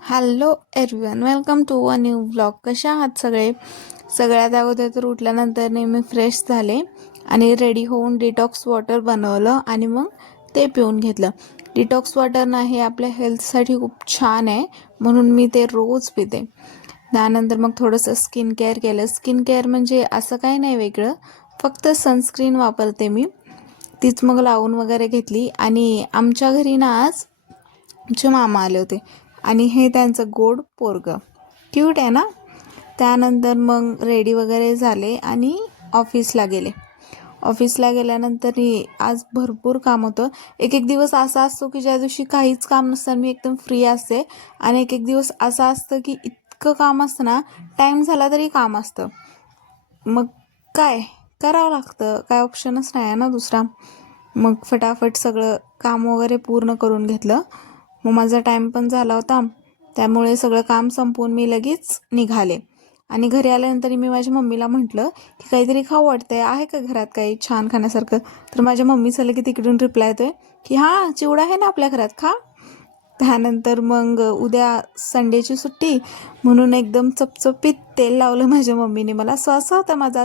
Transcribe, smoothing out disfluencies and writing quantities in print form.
Hello everyone, welcome to a new vlog. कशा आहात सगळे? सगळ्यात अगोदर तर उठल्यानंतर मी फ्रेश झाले आणि रेडी होऊन डिटॉक्स वॉटर बनवलं आणि मग ते पिऊन घेतलं. डिटॉक्स वॉटर ना हे आपल्या हेल्थसाठी खूप छान आहे, म्हणून मी ते रोज पिते. त्यानंतर मग थोडंसं स्किन केअर केलं. स्किन केअर म्हणजे असं काही नाही वेगळं, फक्त सनस्क्रीन वापरते मी. तीच मग लावून वगैरे घेतली. आणि आमच्या घरी ना आज आमचे मामा आले होते आणि हे त्यांचं गोड पोरगं क्यूट आहे ना. त्यानंतर मग रेडी वगैरे झाले आणि ऑफिसला गेले. ऑफिसला गेल्यानंतर आज भरपूर काम होतं. एक एक दिवस असा असतो की ज्या दिवशी काहीच काम नसतं मी एकदम फ्री असते, आणि एक एक दिवस असं असतं की इतकं काम असतं ना, टाईम झाला तरी काम असतं. मग काय करावं लागतं, काय ऑप्शनच नाही आहे ना दुसरा. मग फटाफट सगळं काम वगैरे पूर्ण करून घेतलं. मग माझा टाईम पण झाला होता, त्यामुळे सगळं काम संपवून मी लगेच निघाले. आणि घरी आल्यानंतर मी माझ्या मम्मीला म्हटलं की काहीतरी खाऊ वाटतंय, आहे का घरात काही छान खाण्यासारखं? तर माझ्या मम्मीचं लगेच तिकडून रिप्लाय येतोय की हां, चिवडा आहे ना आपल्या घरात, खा. त्यानंतर मग उद्या संडेची सुट्टी म्हणून एकदम चपचपीत तेल लावलं माझ्या मम्मीने मला. असा होता माझा